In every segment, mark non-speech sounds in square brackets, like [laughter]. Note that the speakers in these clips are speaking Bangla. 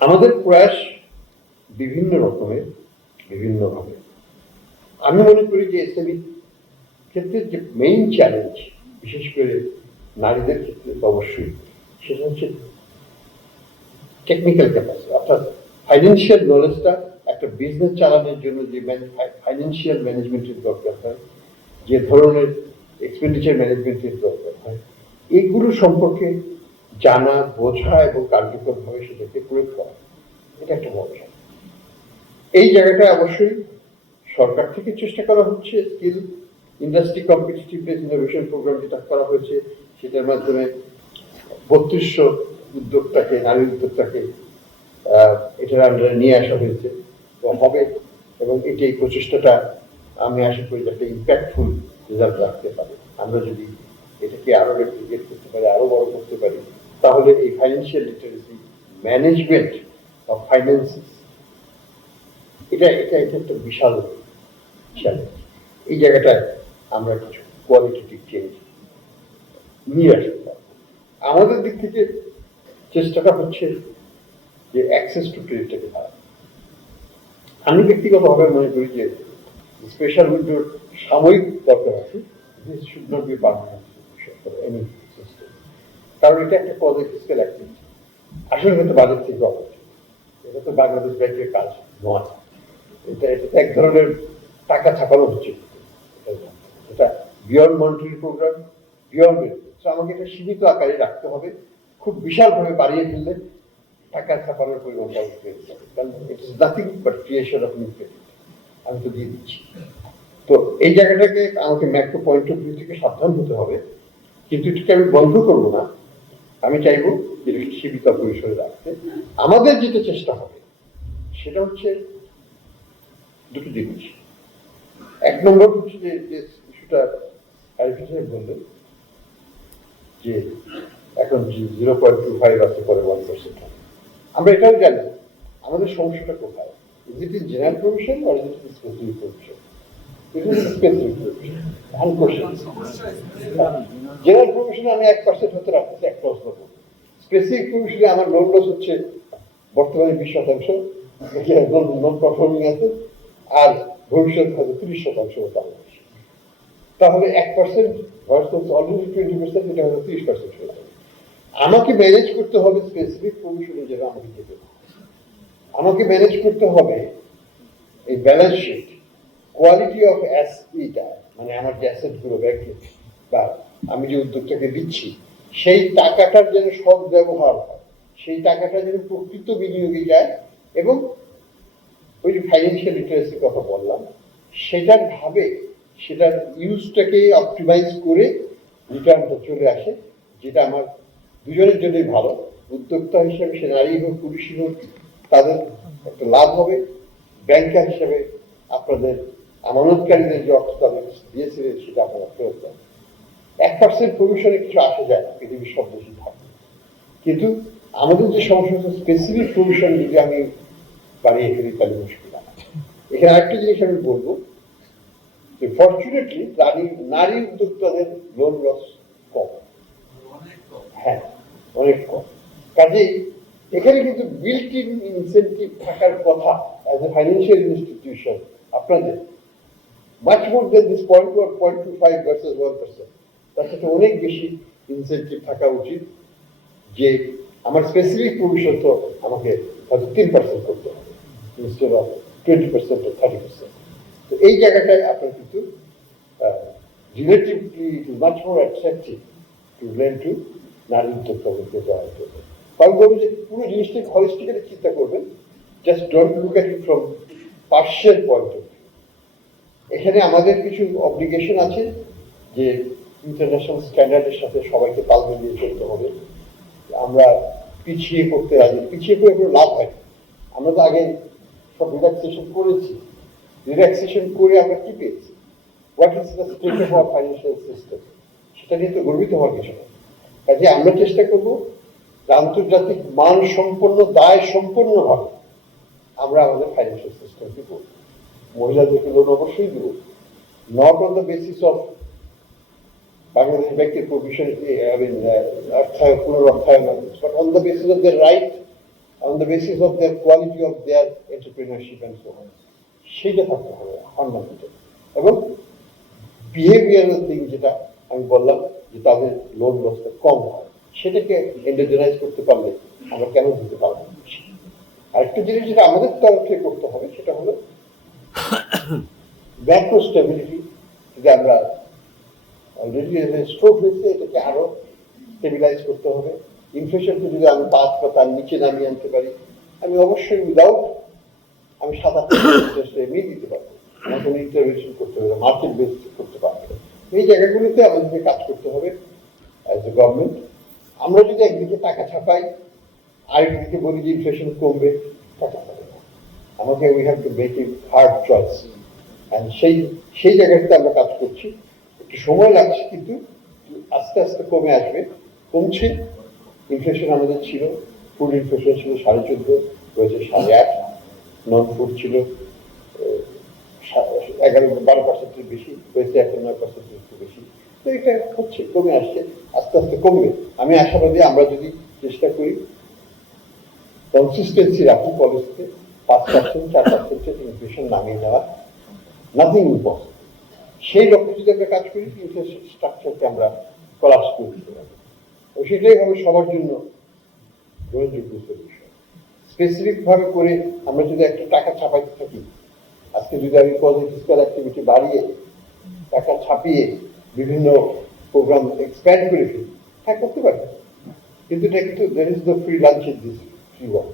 আমাদের প্রয়াস বিভিন্ন রকমের, বিভিন্নভাবে। আমি মনে করি যে এসএমই ক্ষেত্রে যে মেইন চ্যালেঞ্জ বিশেষ করে নারীদের ক্ষেত্রে অবশ্যই, সেটা হচ্ছে টেকনিক্যাল ক্যাপাসিটি অর্থাৎ ফাইন্যান্সিয়াল নলেজটা একটা বিজনেস চালানোর জন্য যে ফাইন্যান্সিয়াল ম্যানেজমেন্টের দরকার হয়, যে ধরনের এক্সপেন্ডিচার ম্যানেজমেন্টের দরকার হয় এইগুলো সম্পর্কে জানা, বোঝা এবং কার্যকরভাবে সেটাকে প্রয়োগ করা। এটা একটা বড় এই জায়গাটা অবশ্যই সরকার থেকে চেষ্টা করা হচ্ছে, skill, industry competitiveness innovation programme যেটা করা হয়েছে, সেটার মাধ্যমে বত্রিশশো উদ্যোক্তাকে, নারী উদ্যোক্তাকে এটার আন্ডারে নিয়ে আসা হয়েছে এবং হবে এবং এটি এই প্রচেষ্টাটা আমি আশা করি একটা ইম্প্যাক্টফুল রেজাল্ট রাখতে পারে। আমরা যদি এটাকে আরও রেপ্লিকেট করতে পারি, আরও বড় করতে পারি তাহলে এই financial literacy management of finances এটা এটা এটা একটা বিশাল চ্যালেঞ্জ এই জায়গাটায় আমরা কিছু কোয়ালিটেটিভ চেঞ্জ নিয়ে আসতে পারব। আমাদের দিক থেকে চেষ্টাটা হচ্ছে যে অ্যাক্সেস টু ক্রেডিটটাকে বাড়ানো আমি ব্যক্তিগতভাবে মনে করি যে স্পেশাল উইন্ডোর সাময়িক দরকার আছে শুড নট বি পারমানেন্ট কারণ এটা একটা পজিটিভ ফিজিক্যাল অ্যাক্টিভিটি আসলে কিন্তু বাজেট থেকে অপরচুনিটি এটা তো বাংলাদেশ ব্যাংকের কাজ নয় এটা এটা এক ধরনের টাকা ছাপানো হচ্ছে এটা- বিয়ন্ড মনিটরি প্রোগ্রাম বিয়ন্ড তো আমাকে এটা সীমিত আকারে রাখতে হবে। খুব বিশালভাবে বাড়িয়ে ফেললে টাকা ছাপানোর পরিমাণটা বেড়ে যাবে। কারণ it is nothing but creation of new credit আমি তো দিয়ে দিচ্ছি। তো এই জায়গাটাকে আমাকে ম্যাক্রো পয়েন্ট অফ ভিউ থেকে সাবধান হতে হবে। কিন্তু এটাকে আমি বন্ধ করব না। আমি চাইব যে সীমিত পরিসরে রাখতে। আমাদের যেটা চেষ্টা হবে সেটা হচ্ছে দুটো জিনিস এক নম্বর হচ্ছে যে যে ইস্যুটা আরিফিন সাহেব বললেন যে এখন জিরো পয়েন্ট টু ফাইভ আছে পরে ওয়ান পার্সেন্ট আমরা এটাও জানি আমাদের সমস্যাটা কোথায়? Is it in general provision R is it in specific provision general প্রভিশনে আমি এক পার্সেন্ট হতে রাখতেছি এক স্পেসিফিক প্রভিশনে আমার লোন লস হচ্ছে বর্তমানে বিশ শতাংশ নন পারফর্মিং আছে, আর ভবিষ্যৎ হয়তো তিরিশ শতাংশ তাহলে এক পার্সেন্ট অলরেডি টোয়েন্টি পার্সেন্ট এটা হয়তো তিরিশ পার্সেন্ট হয়ে যাবে আমাকে ম্যানেজ করতে হবে স্পেসিফিক প্রভিশনে যেটা আমাকে হবে। আমাকে ম্যানেজ করতে হবে এই ব্যালেন্স শিট কোয়ালিটি অফ অ্যাসিটা মানে আমার যে অ্যাসেটগুলো ব্যাংকে, বা আমি যে উদ্যোগটাকে দিচ্ছি সেই টাকাটার যেন সৎ ব্যবহার হয়, সেই টাকাটা যেন প্রকৃত বিনিয়োগে যায় এবং ওই যে ফাইন্যান্সিয়াল লিটারেসির কথা বললাম, সেটার ভাবে সেটার ইউজটাকে অপটিমাইজ করে রিটার্নটা চলে আসে, যেটা আমার দুজনের জন্যই ভালো। উদ্যোক্তা হিসেবে সে নারী হোক পুরুষই হোক, তাদের একটা লাভ হবে। ব্যাংকার হিসেবে আপনাদের আমানতকারীদের যে অর্থ তাদের দিয়েছিলেন, সেটা আপনারা ফেরত দেন এক পার্সেন্ট প্রভিশনে কিছু আসে যায় না, পৃথিবীর সব দেশে থাকে কিন্তু আমাদের যে সমস্যা স্পেসিফিক প্রভিশন যদি আমি বাড়িয়ে ফেলি, তাহলে মুশকিল। এখানে আরেকটা জিনিস আমি বলব, যে ফর্চুনেটলি নারী নারী উদ্যোক্তাদের লোন লস কম। হ্যাঁ অনেক কম। কাজেই এখানে কিন্তু বিল্ট ইন ইনসেন্টিভ থাকার কথা অ্যাজ এ ফাইন্যান্সিয়াল ইনস্টিটিউশন আপনাদের much more than this point two point two five versus one percent তার সাথে অনেক বেশি ইনসেন্টিভ থাকা উচিত যে আমার স্পেসিফিক প্রভিশন তো আমাকে হয়তো তিন পার্সেন্ট করতে হবে instead of twenty percent thirty percent তো এই জায়গাটায় আপনার কিন্তু relatively it is much more attractive to lend to নারী উদ্যোক্তাদেরকে দেওয়া হতে আমি বলব যে পুরো জিনিসটাকে হলিস্টিক্যালি চিন্তা করবেন just don't look at it from partial point of এখানে আমাদের কিছু অব্লিগেশন আছে যে ইন্টারন্যাশনাল স্ট্যান্ডার্ডের সাথে সবাইকে তাল মিলিয়ে চলতে হবে। আমরা পিছিয়ে করতে রাজি পিছিয়ে করে কোনো লাভ হয়। আমরা তো আগে সব রিল্যাক্সেশন করেছি। রিল্যাক্সেশন করে আমরা কি পেয়েছি? What is the state of our financial system সেটা নিয়ে তো গর্বিত হওয়ার কিছু না কাজে আমরা চেষ্টা করব আন্তর্জাতিক মান সম্পন্ন, দায় সম্পন্নভাবে আমরা আমাদের ফাইন্যান্সিয়াল সিস্টেমকে করব। মহিলাদেরকে লোন অবশ্যই দেবো। Not on the basis of Bangladesh ব্যাংকের প্রভিশন আই মিন অর্থায়ন পুনরর্থায়ন but on the basis of the right on the basis of their quality of their entrepreneurship and so on. সেইটা থাকতে হবে ফান্ডামেন্টাল এবং বিহেভিয়ারাল থিং যেটা আমি বললাম, যে তাদের লোন লসটা কম হয়, সেটাকে এন্ডারজেনাইজ করতে পারলে আমরা কেন দিতে পারব? আরেকটা জিনিস যেটা আমাদের তরফ থেকে করতে হবে, সেটা হলো [coughs] ম্যাক্রো স্টেবিলিটি যদি আমরা অলরেডি স্ট্রোক হয়েছে, এটাকে আরও স্টেবিলাইজ করতে হবে। ইনফ্লেশনকে যদি আমি পাঁচ বা তার নিচে নামিয়ে আনতে পারি, আমি অবশ্যই উইদাউট আমি সাত আট ইন্টারেস্ট এমনি দিতে পারব। আমার ইন্টারভেনশন করতে হবে মার্কেট বেস করতে পারব এই জায়গাগুলোতে আমাদেরকে কাজ করতে হবে অ্যাজ এ গভর্নমেন্ট আমরা যদি একদিকে টাকা ছাপাই, আরেকদিকে বলি যে ইনফ্লেশন কমবে, টাকা পাবে না। আমাকে we have to make it hard choice and সেই সেই জায়গাটাতে আমরা কাজ করছি। একটু সময় লাগছে, কিন্তু আস্তে আস্তে কমে আসবে। কমছে। ইনফ্লেশন আমাদের ছিল ফুড ইনফ্লেশন ছিল সাড়ে চোদ্দ, রয়েছে সাড়ে আট নন ফুড ছিল এগারো, বারো পার্সেন্টের বেশি হয়েছে এখন নয় পার্সেন্টের একটু বেশি। তো এটা হচ্ছে, কমে আসছে, আস্তে আস্তে কমবে। আমি আশাবাদী আমরা যদি চেষ্টা করি কনসিস্টেন্সি রাখি পলিসিতে পাঁচ পার্সেন্ট চার পার্সেন্টের ইনফ্লেশন নামিয়ে নেওয়া নাথিং ইম্পসিবল সেই লক্ষ্যে যদি আমরা কাজ করি ইনফ্লেশন স্ট্রাকচারকে আমরা কলাপস করে দিতে পারব সেটাই হবে সবার জন্য গ্রহণযোগ্য সলিউশন স্পেসিফিক ভাবে করে আমরা যদি একটা টাকা ছাপাইতে থাকি, আজকে যদি আমি পজিটিভ অ্যাক্টিভিটি বাড়িয়ে টাকা ছাপিয়ে বিভিন্ন প্রোগ্রাম এক্সপ্যান্ড করে ফেলি হ্যাঁ করতে পারি। কিন্তু এটা কিন্তু there is the free lunch in this free work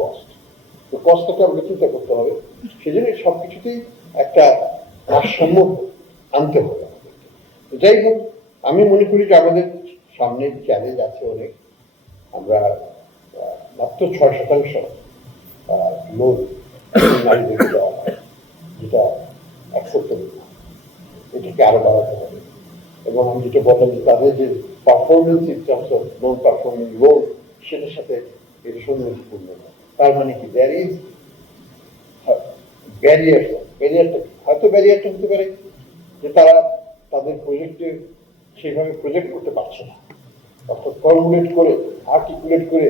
cost তো কষ্টটাকে আমাকে চিন্তা করতে হবে। সেজন্য সব কিছুতেই একটা ভারসাম্য আনতে হবে আমাদেরকে। যাই হোক, আমি মনে করি যে আমাদের সামনে চ্যালেঞ্জ আছে অনেক। আমরা মাত্র ছয় শতাংশ লোন নারীদেরকে দেওয়া হয়, যেটা না। এটাকে আরও বাড়াতে হবে। এবং আমি যেটা বললাম যে তাদের যে performance in terms of non performing loan সেটার সাথে এটা সৌন্দর্যপূর্ণ না তার মানে কি? দ্যার ইজ ব্যারিয়ার ব্যারিয়ারটা হয়তো ব্যারিয়ারটা হতে পারে যে তারা তাদের প্রজেক্টে সেইভাবে প্রজেক্ট করতে পারছে না। অর্থাৎ ফর্মুলেট করে আর্টিকুলেট করে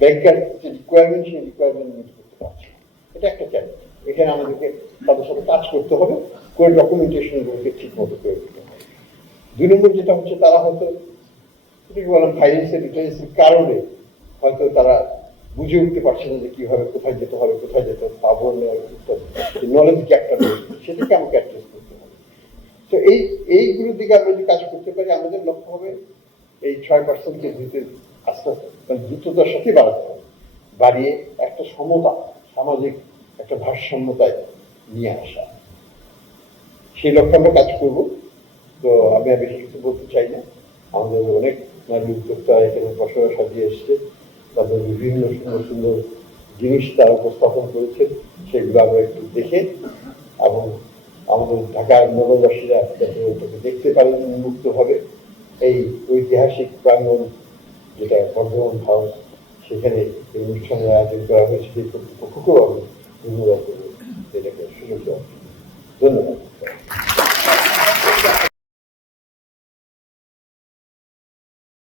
ব্যাংকার যে রিকোয়ারমেন্ট সেই রিকোয়ারমেন্ট মিট করতে পারছে এটা একটা চ্যালেঞ্জ এখানে আমাদেরকে তাদের সাথে কাজ করতে হবে, করে ডকুমেন্টেশনগুলোকে ঠিক মতো করে দিতে হবে। দুই নম্বর যেটা হচ্ছে, তারা হয়তো বললাম ফাইন্যান্সিয়াল লিটারেসির কারণে হয়তো তারা বুঝে উঠতে পারছে না যে কীভাবে কোথায় যেতে হবে, কোথায় যেতে হবে, পাবো নলেজ গ্যাপটা সেটাকে আমাকে অ্যাড্রেস করতে হবে। তো এই, এইগুলোর দিকে আমরা যদি কাজ করতে পারি, আমাদের লক্ষ্য হবে এই ছয় পার্সেন্টকে দিতে আস্তে আস্তে মানে দ্রুততার সাথে বাড়াতে হবে। বাড়িয়ে একটা সমতা, সামাজিক একটা ভারসাম্যতায় নিয়ে আসা। সেই লক্ষ্যে আমরা কাজ করব। তো আমি আর বেশি কিছু বলতে চাই না। আমাদের অনেক নারী উদ্যোক্তা এখানে বসবাস সাজিয়ে এসছে। তাদের বিভিন্ন সুন্দর সুন্দর জিনিস তারা উপস্থাপন করেছেন সেগুলো আমরা একটু দেখে এবং আমাদের ঢাকার নগরবাসীরা যাতে ওটাকে দেখতে পারেন উন্মুক্ত হবে এই ঐতিহাসিক প্রাঙ্গণ যেটা বর্ধমান হাউস সেখানে এই অনুষ্ঠানের আয়োজন করা হয়েছে, সেই কর্তৃপক্ষকেও আমি ধন্যবাদ করব এটাকে সুযোগ দেওয়ার। ধন্যবাদ